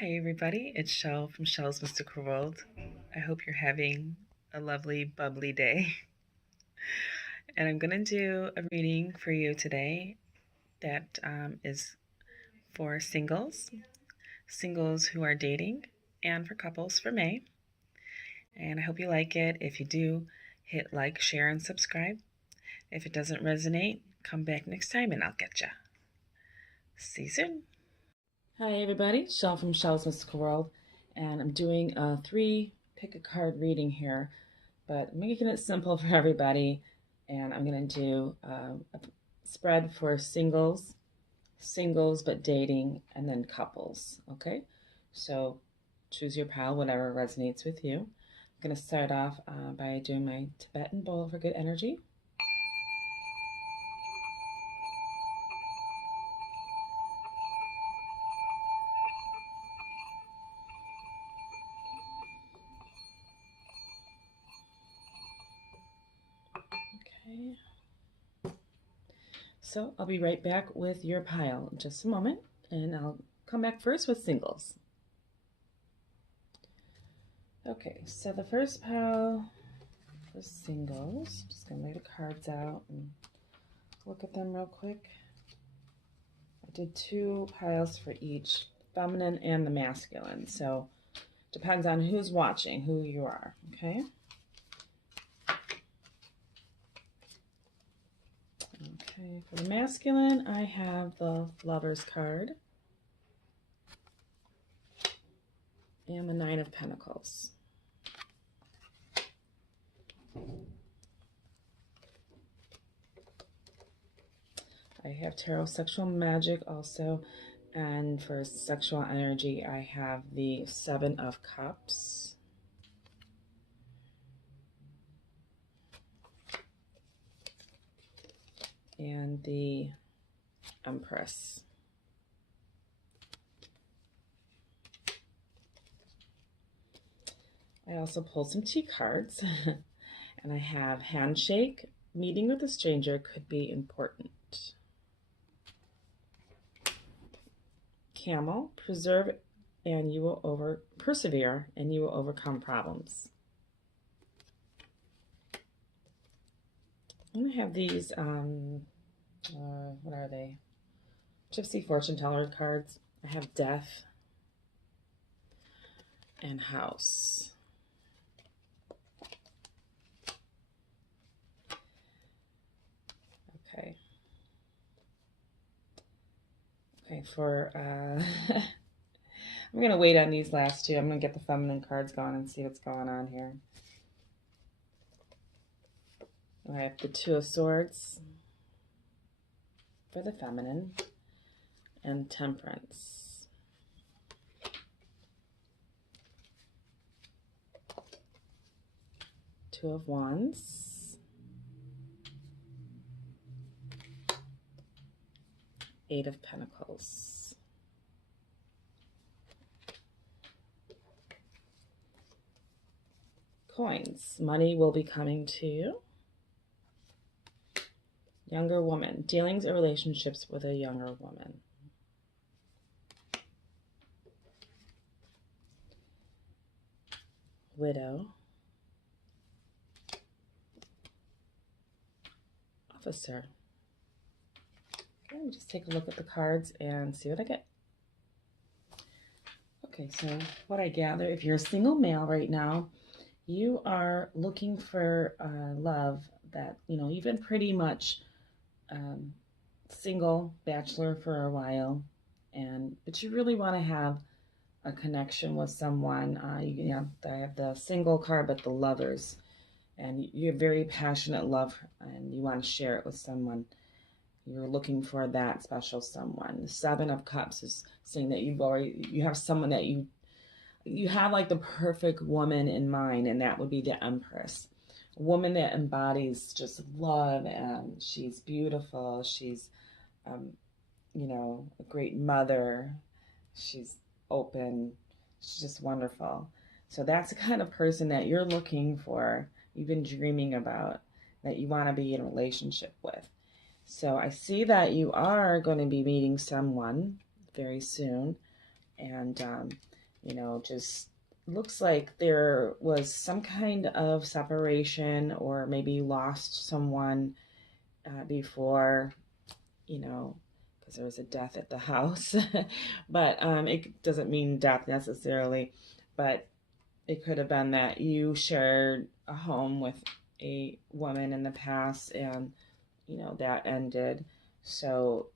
Hey everybody, it's Shell from Shell's Mystical World. I hope you're having a lovely, bubbly day. And I'm going to do a reading for you today that is for singles who are dating, and for couples for May. And I hope you like it. If you do, hit like, share, and subscribe. If it doesn't resonate, come back next time and I'll get you. See you soon. Hi everybody, Shell from Shell's Mystical World, and I'm doing a 3 pick a card reading here, but I'm making it simple for everybody, and I'm going to do a spread for singles but dating, and then couples, okay? So choose your pile, whatever resonates with you. I'm going to start off by doing my Tibetan bowl for good energy. Okay. So I'll be right back with your pile in just a moment, and I'll come back first with singles. Okay, so the first pile was singles. Just gonna lay the cards out and look at them real quick. I did 2 piles for each, feminine and the masculine. So depends on who's watching, who you are, okay? Okay, for the masculine, I have the Lover's card and the Nine of Pentacles. I have Tarot Sexual Magic also, and for sexual energy, I have the Seven of Cups. And the Empress. I also pulled some tea cards, and I have Handshake, meeting with a stranger could be important. Camel, persevere and you will overcome problems. I'm gonna have these what are they? Gypsy fortune teller cards. I have Death and House. Okay. Okay, for I'm gonna wait on these last 2. I'm gonna get the feminine cards going and see what's going on here. I have the Two of Swords for the feminine and Temperance. Two of Wands, Eight of Pentacles. Coins, money will be coming to you. Younger woman, dealings or relationships with a younger woman. Widow. Officer. Okay, let me just take a look at the cards and see what I get. Okay, so what I gather, if you're a single male right now, you are looking for love that, you've been pretty much single, bachelor for a while, but you really want to have a connection with someone. I have the single card, but the lovers, and you have very passionate love, and you want to share it with someone. You're looking for that special someone. The Seven of Cups is saying that you have someone that you have like the perfect woman in mind, and that would be the Empress. A woman that embodies just love, and she's beautiful. She's, a great mother. She's open. She's just wonderful. So that's the kind of person that you're looking for, you've been dreaming about, that you want to be in a relationship with. So I see that you are going to be meeting someone very soon. And, just looks like there was some kind of separation, or maybe you lost someone before, because there was a death at the house. But it doesn't mean death necessarily, but it could have been that you shared a home with a woman in the past, and that ended. So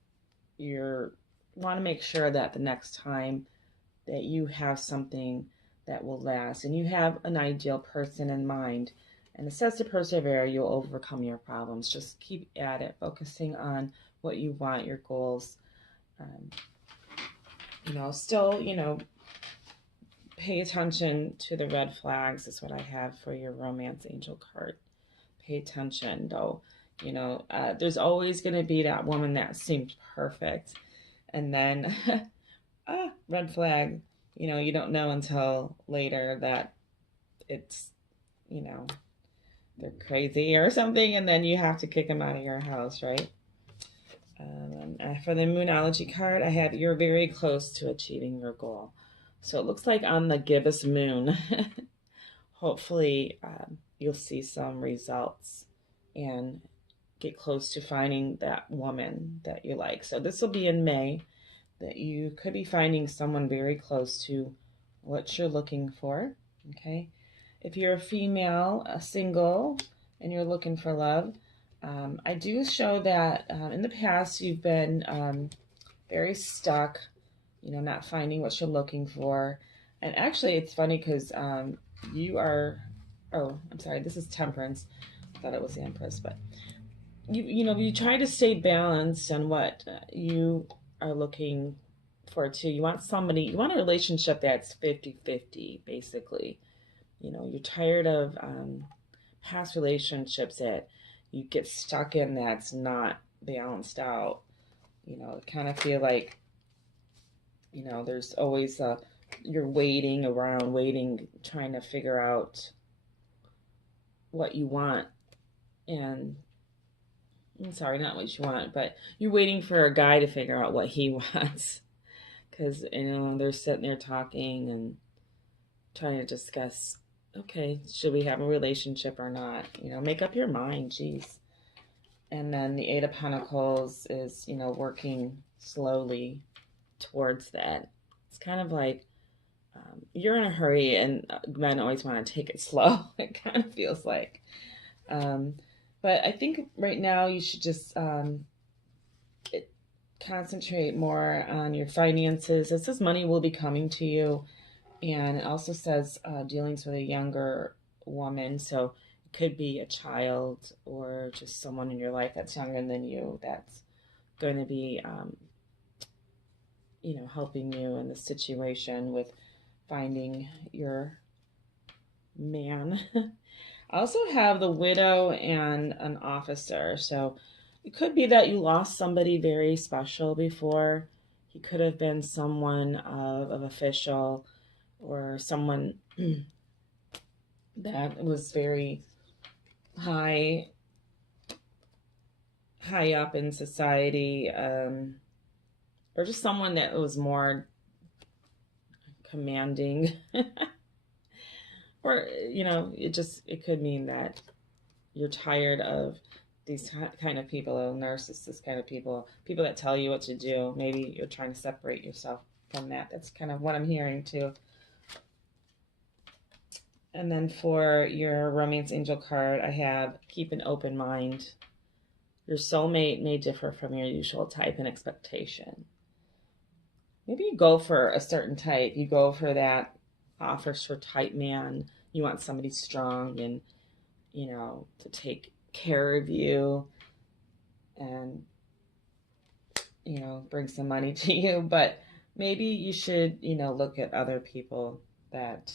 you want to make sure that the next time that you have something that will last, and you have an ideal person in mind. And it says to persevere, you'll overcome your problems. Just keep at it, focusing on what you want, your goals. Um, still, pay attention to the red flags, is what I have for your romance angel card. Pay attention, though. There's always going to be that woman that seems perfect. And then, red flag. You don't know until later that it's, they're crazy or something, and then you have to kick them out of your house, right? And for the Moonology card, I have you're very close to achieving your goal. So it looks like on the gibbous moon, hopefully you'll see some results and get close to finding that woman that you like. So this will be in May, that you could be finding someone very close to what you're looking for. Okay. If you're a female, a single, and you're looking for love, I do show that in the past you've been very stuck, not finding what you're looking for. And actually, it's funny because you are, oh, I'm sorry, this is Temperance. I thought it was the Empress, but you try to stay balanced on what you are looking for too. You want a relationship that's 50-50, basically. You're tired of past relationships that you get stuck in that's not balanced out. Kind of feel like, there's always you're waiting around, trying to figure out what you want. And I'm sorry, not what you want, but you're waiting for a guy to figure out what he wants. Because, they're sitting there talking and trying to discuss, okay, should we have a relationship or not? Make up your mind, geez. And then the Eight of Pentacles is, working slowly towards that. It's kind of like you're in a hurry, and men always want to take it slow. It kind of feels like. But I think right now you should just concentrate more on your finances. It says money will be coming to you. And it also says dealings with a younger woman. So it could be a child or just someone in your life that's younger than you that's going to be, helping you in the situation with finding your man. I also have the widow and an officer. So it could be that you lost somebody very special before. He could have been someone of official, or someone that was very high up in society, or just someone that was more commanding. Or it could mean that you're tired of these kind of people, narcissist kind of people that tell you what to do. Maybe you're trying to separate yourself from that. That's kind of what I'm hearing too. And then for your romance angel card, I have keep an open mind. Your soulmate may differ from your usual type and expectation. Maybe you go for a certain type. You go for that officer type man. You want somebody strong and, to take care of you and, bring some money to you. But maybe you should, look at other people that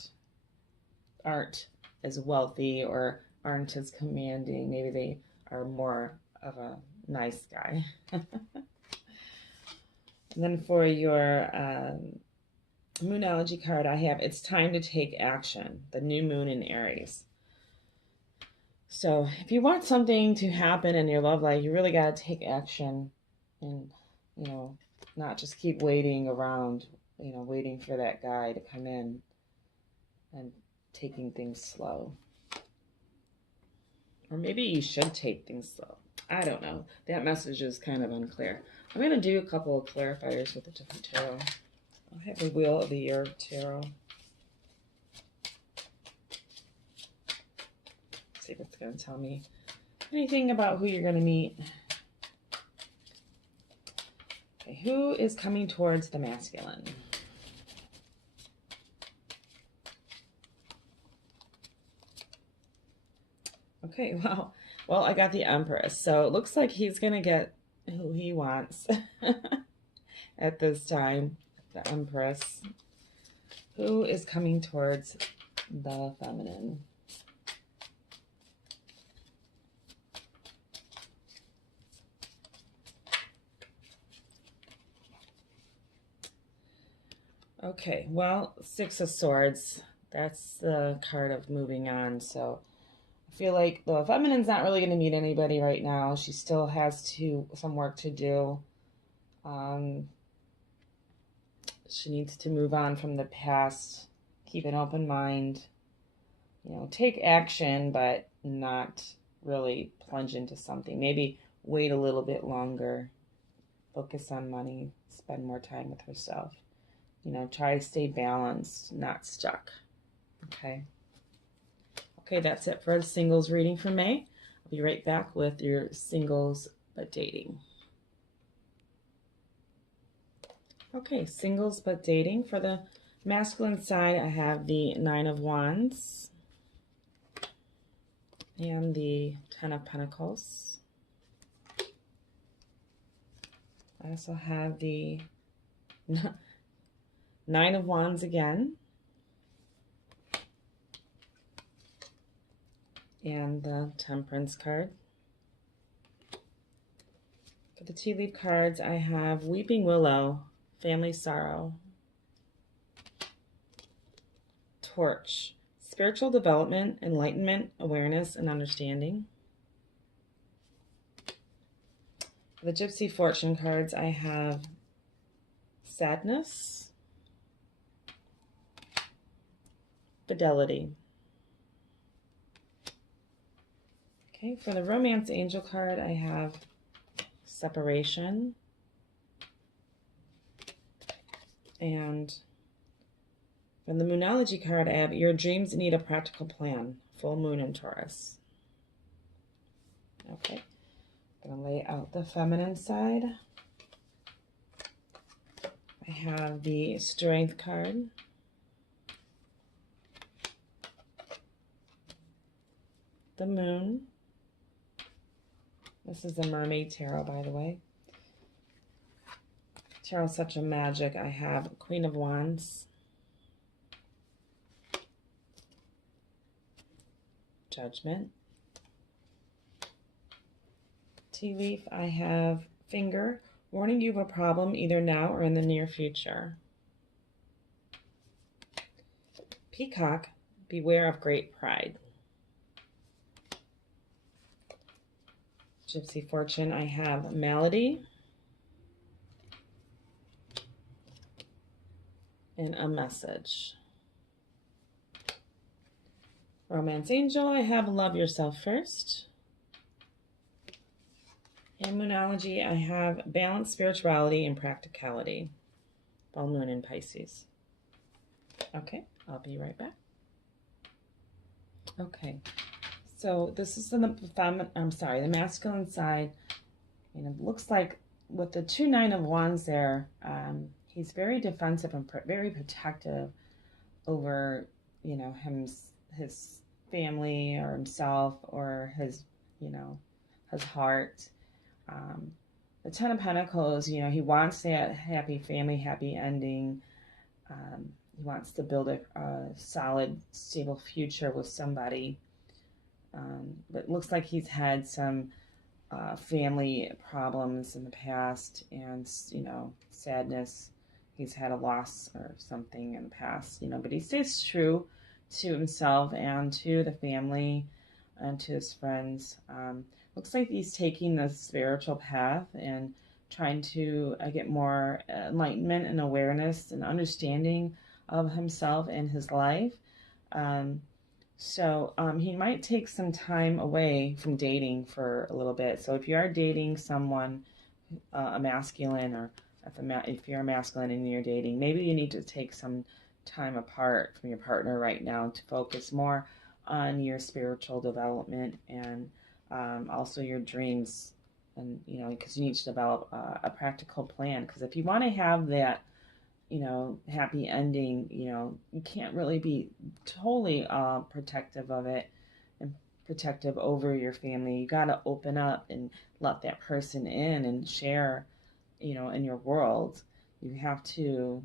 aren't as wealthy or aren't as commanding. Maybe they are more of a nice guy. And then for your Moonology card, I have it's time to take action. The new moon in Aries. So if you want something to happen in your love life, you really got to take action and, not just keep waiting around. waiting for that guy to come in and taking things slow. Or maybe you should take things slow. I don't know. That message is kind of unclear. I'm going to do a couple of clarifiers with the different tarot. I'll have a Wheel of the Year tarot. See if it's going to tell me anything about who you're going to meet. Okay, who is coming towards the masculine? Okay, well, I got the Empress. So it looks like he's going to get who he wants at this time. The Empress. Who is coming towards the feminine? Okay, well, Six of Swords. That's the card of moving on. So I feel like the feminine's not really going to meet anybody right now. She still has some work to do. She needs to move on from the past, keep an open mind, take action, but not really plunge into something. Maybe wait a little bit longer, focus on money, spend more time with herself. Try to stay balanced, not stuck. Okay, that's it for the singles reading for May. I'll be right back with your singles but dating. Okay, singles but dating. For the masculine side, I have the Nine of Wands and the Ten of Pentacles. I also have the Nine of Wands again, and the Temperance card. For the tea leaf cards, I have Weeping Willow, Family Sorrow, Torch, Spiritual Development, Enlightenment, Awareness, and Understanding. For the Gypsy Fortune cards, I have Sadness, Fidelity. Okay, for the Romance Angel card, I have Separation. And from the Moonology card, I have Your Dreams Need a Practical Plan, Full Moon in Taurus. Okay, I'm going to lay out the feminine side. I have the Strength card. The Moon. This is the Mermaid Tarot, by the way. Tarot is such a magic. I have Queen of Wands, Judgment. Tea leaf, I have Finger, warning you of a problem either now or in the near future. Peacock, beware of great pride. Gypsy Fortune, I have Melody and a Message. Romance Angel, I have Love Yourself First. And Moonology, I have Balance, Spirituality, and Practicality. Full Moon in Pisces. Okay, I'll be right back. Okay, so this is the masculine side. And it looks like with the two Nine of Wands there, he's very defensive and very protective over, his family or himself or his heart. The Ten of Pentacles, he wants that happy family, happy ending. He wants to build a solid, stable future with somebody. But it looks like he's had some family problems in the past and, sadness. He's had a loss or something in the past, but he stays true to himself and to the family and to his friends. Looks like he's taking the spiritual path and trying to get more enlightenment and awareness and understanding of himself and his life. Um, he might take some time away from dating for a little bit. So if you are dating someone, a masculine, or if you're a masculine and you're dating, maybe you need to take some time apart from your partner right now to focus more on your spiritual development and also your dreams. And, because you need to develop a practical plan. Because if you want to have that, happy ending, you can't really be totally protective of it and protective over your family. You got to open up and let that person in and share, in your world. You have to,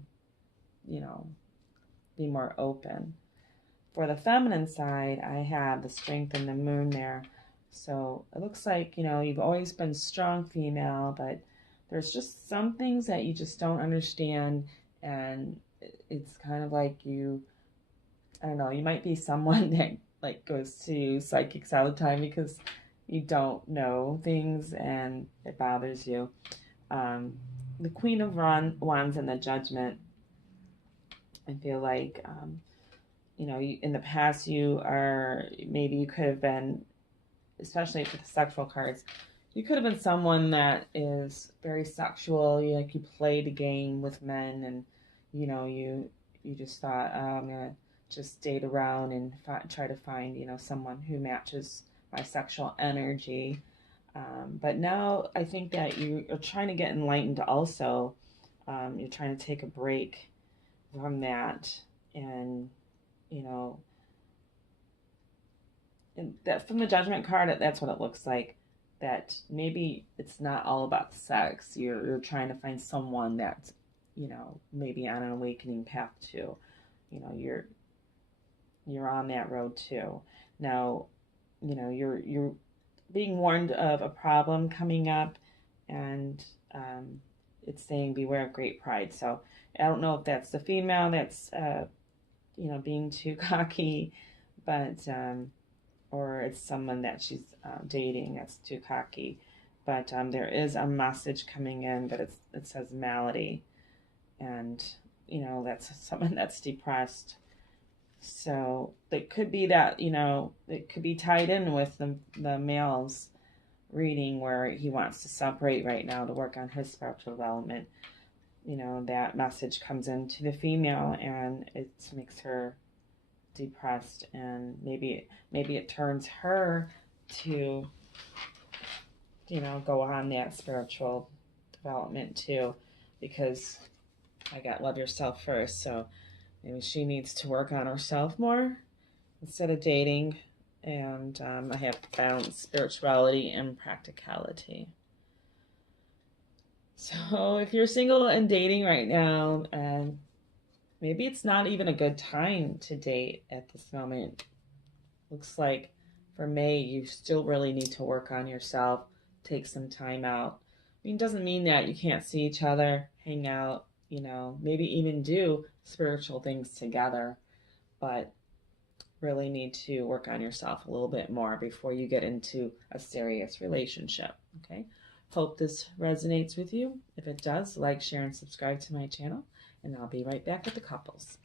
be more open. For the feminine side, I have the strength and the moon there. So it looks like, you've always been strong female, but there's just some things that you just don't understand. And it's kind of like I don't know, you might be someone that like goes to psychics all the time because you don't know things and it bothers you. The Queen of Wands and the Judgment, I feel like, in the past maybe you could have been, especially for the sexual cards, you could have been someone that is very sexual. You play the game with men, and you just thought, oh, I'm gonna just date around and try to find someone who matches my sexual energy. But now I think that you're trying to get enlightened also. You're trying to take a break from that, and and that from the Judgment card, that's what it looks like. That maybe it's not all about sex. You're trying to find someone that's maybe on an awakening path too. You're on that road too. Now, you're being warned of a problem coming up, and it's saying beware of great pride. So I don't know if that's the female that's being too cocky, but or it's someone that she's dating that's too cocky. But there is a message coming in, but it says malady, and that's someone that's depressed. So it could be that it could be tied in with the male's reading where he wants to separate right now to work on his spiritual development. That message comes into the female and it makes her depressed, and maybe it turns her to go on that spiritual development too, because I got love yourself first. So maybe she needs to work on herself more instead of dating. And I have balance, spirituality, and practicality. So if you're single and dating right now, and maybe it's not even a good time to date at this moment. Looks like for May, you still really need to work on yourself, take some time out. I mean, it doesn't mean that you can't see each other, hang out, maybe even do spiritual things together, but really need to work on yourself a little bit more before you get into a serious relationship, okay? Hope this resonates with you. If it does, like, share, and subscribe to my channel, and I'll be right back with the couples.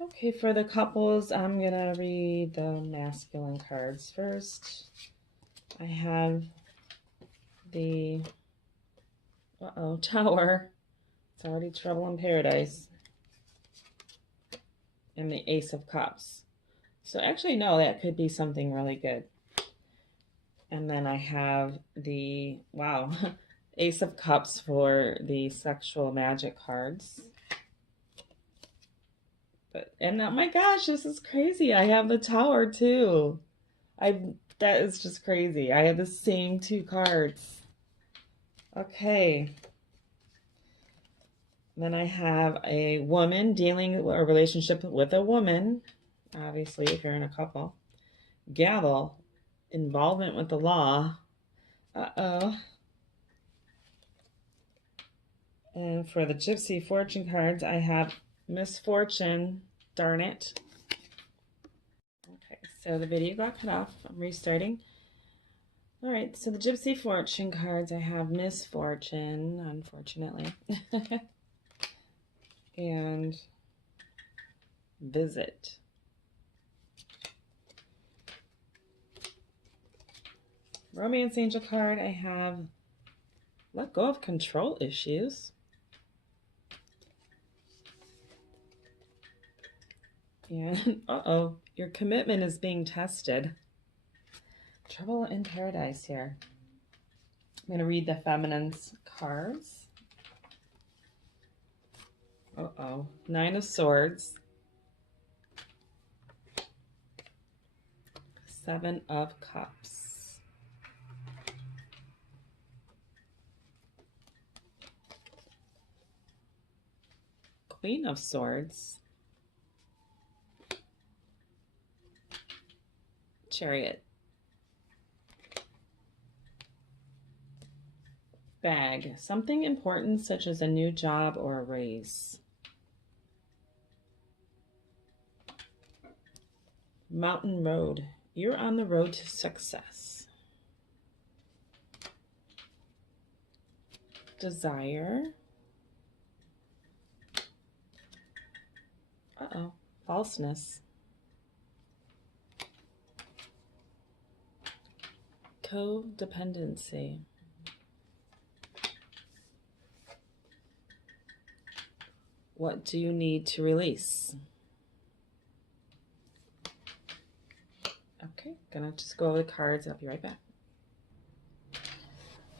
Okay, for the couples, I'm going to read the masculine cards first. I have the, Tower. It's already trouble in paradise. And the Ace of Cups. So actually, no, that could be something really good. And then I have the, Ace of Cups for the sexual magic cards. And oh my gosh, this is crazy. I have the Tower too. That is just crazy. I have the same two cards. Okay. Then I have a woman dealing a relationship with a woman. Obviously, if you're in a couple. Gavel, involvement with the law. Uh-oh. And for the Gypsy fortune cards, I have misfortune. Darn it. Okay, so the video got cut off. I'm restarting. All right, so the Gypsy Fortune cards, I have Misfortune, unfortunately, and Visit. Romance Angel card, I have Let Go of Control Issues. And, uh-oh, your commitment is being tested. Trouble in Paradise here. I'm going to read the Feminine's cards. Uh-oh. 9 of Swords. 7 of Cups. Queen of Swords. Chariot. Bag. Something important such as a new job or a raise. Mountain Road. You're on the road to success. Desire. Uh-oh. Falseness. Codependency. What do you need to release? Okay, gonna just go over the cards. I'll be right back.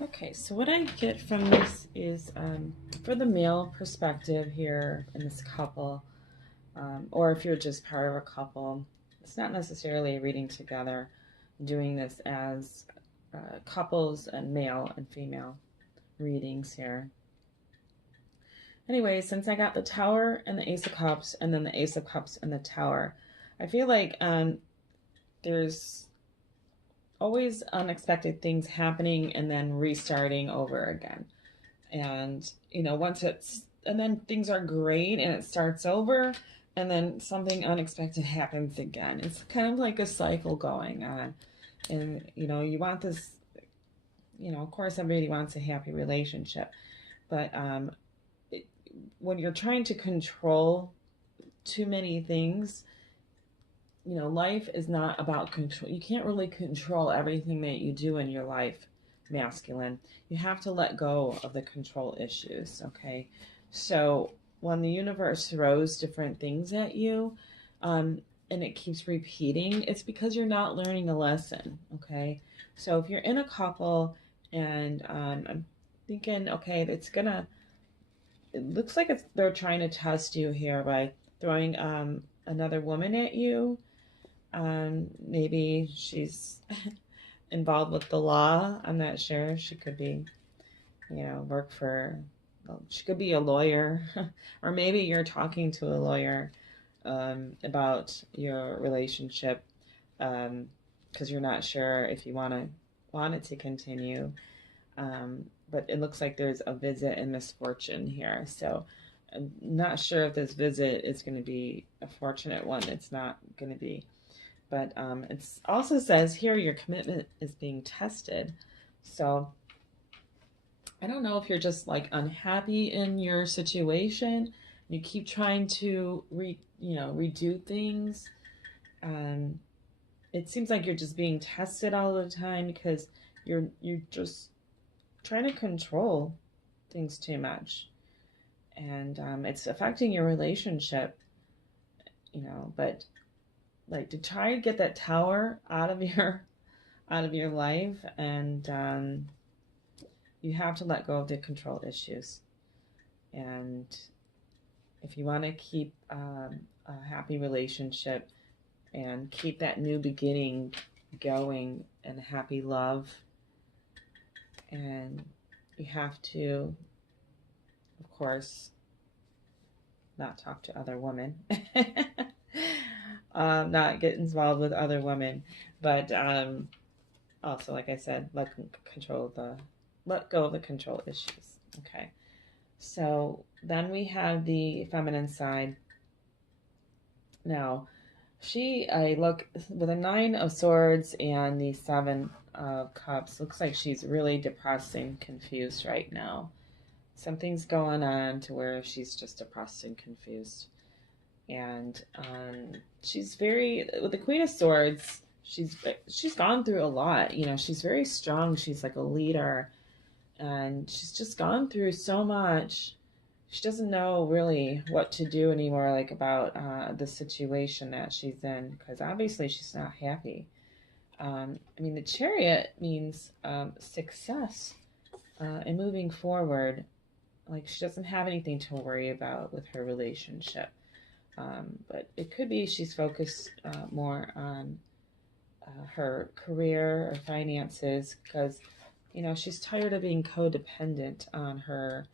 Okay, so what I get from this is for the male perspective here in this couple, or if you're just part of a couple, it's not necessarily a reading together. I'm doing this as couples and male and female readings here. Anyway, since I got the Tower and the Ace of Cups and then the Ace of Cups and the Tower, I feel like there's always unexpected things happening and then restarting over again. And, you know, and then things are great and it starts over and then something unexpected happens again. It's kind of like a cycle going on. And, you know, you want this, you know, of course everybody wants a happy relationship, but when you're trying to control too many things, you know, life is not about control. You can't really control everything that you do in your life, masculine. You have to let go of the control issues, okay? So when the universe throws different things at you, and it keeps repeating, it's because you're not learning a lesson, okay? So if you're in a couple and I'm thinking, okay, it looks like they're trying to test you here by throwing another woman at you. Maybe she's involved with the law. I'm not sure. She could be, you know, she could be a lawyer, or maybe you're talking to a lawyer about your relationship because you're not sure if you want it to continue. But it looks like there's a visit and misfortune here. So I'm not sure if this visit is going to be a fortunate one. It's not going to be. But it also says here your commitment is being tested. So I don't know if you're just like unhappy in your situation. You keep trying to redo things. It seems like you're just being tested all the time because you're just trying to control things too much, and it's affecting your relationship. You know, but like to try to get that Tower out of your life, and you have to let go of the control issues. And if you want to keep a happy relationship and keep that new beginning going and happy love, and you have to, of course, not talk to other women. Not get involved with other women, but also, like I said, let go of the control issues. Okay, so then we have the feminine side. Now, I look with a 9 of Swords and the 7 of Cups. Looks like she's really depressed and confused right now. Something's going on to where she's just depressed and confused. And she's very, with the Queen of Swords, she's gone through a lot. You know, she's very strong. She's like a leader, and she's just gone through so much. She doesn't know really what to do anymore, like about the situation that she's in, because obviously she's not happy. I mean, the Chariot means success and moving forward. Like she doesn't have anything to worry about with her relationship. But it could be she's focused more on her career or finances because, you know, she's tired of being codependent on her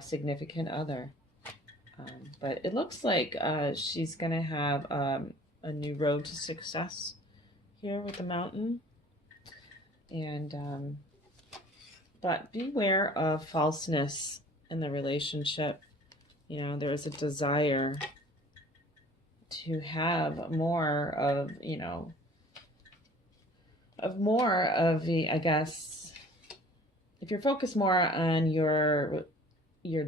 significant other. But it looks like she's going to have a new road to success here with the mountain. And, but beware of falseness in the relationship. You know, there's a desire to have more of, you know, of more of the, I guess, if you're focused more on your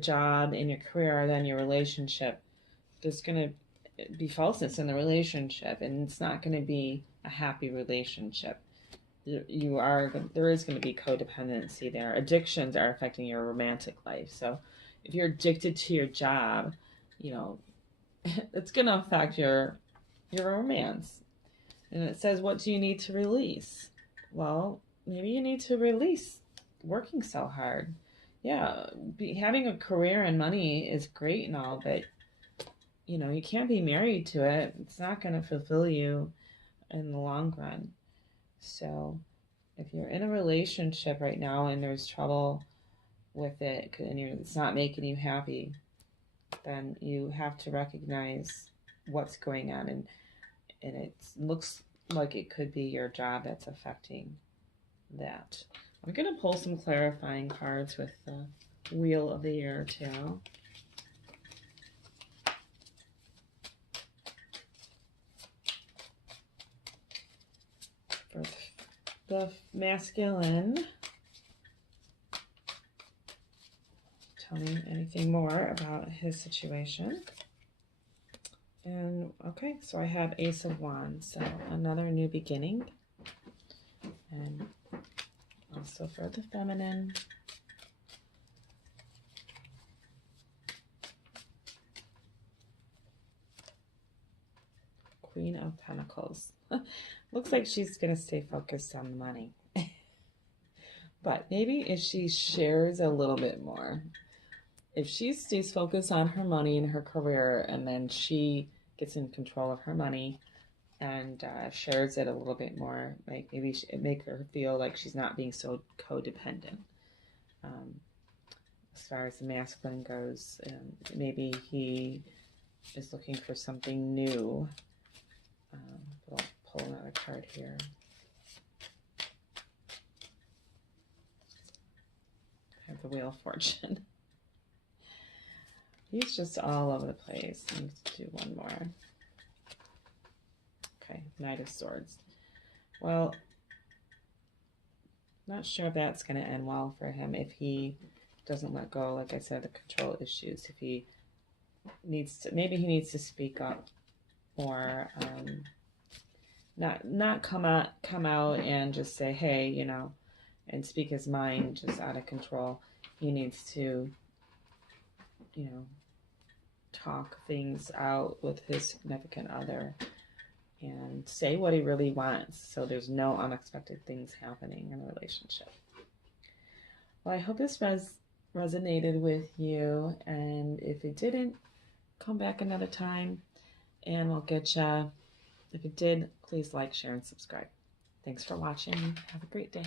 job and your career than your relationship, there's going to be falseness in the relationship, and it's not going to be a happy relationship. There is going to be codependency there. Addictions are affecting your romantic life. So if you're addicted to your job, you know, it's going to affect your romance. And it says, what do you need to release? Well, maybe you need to release working so hard. Yeah, having a career and money is great and all, but, you know, you can't be married to it. It's not going to fulfill you in the long run. So if you're in a relationship right now and there's trouble with it and it's not making you happy, then you have to recognize what's going on. And it looks like it could be your job that's affecting that. I'm going to pull some clarifying cards with the Wheel of the Air Tarot. For the masculine, tell me anything more about his situation. And okay, so I have Ace of Wands, so another new beginning. And also for the feminine, Queen of Pentacles. Looks like she's going to stay focused on the money. But maybe if she shares a little bit more, if she stays focused on her money and her career, and then she gets in control of her money and shares it a little bit more, like maybe it make her feel like she's not being so codependent. As far as the masculine goes, maybe he is looking for something new. I'll pull another card here. I have the Wheel of Fortune. He's just all over the place. Let's do one more. Okay, Knight of Swords. Well, not sure if that's going to end well for him if he doesn't let go, like I said, the control issues. If he needs to, maybe he needs to speak up or not come out and just say, hey, you know, and speak his mind just out of control. He needs to, you know, talk things out with his significant other and say what he really wants, so there's no unexpected things happening in a relationship. Well, I hope this resonated with you, and if it didn't, come back another time and we'll get you. If it did, please like, share, and subscribe. Thanks for watching. Have a great day.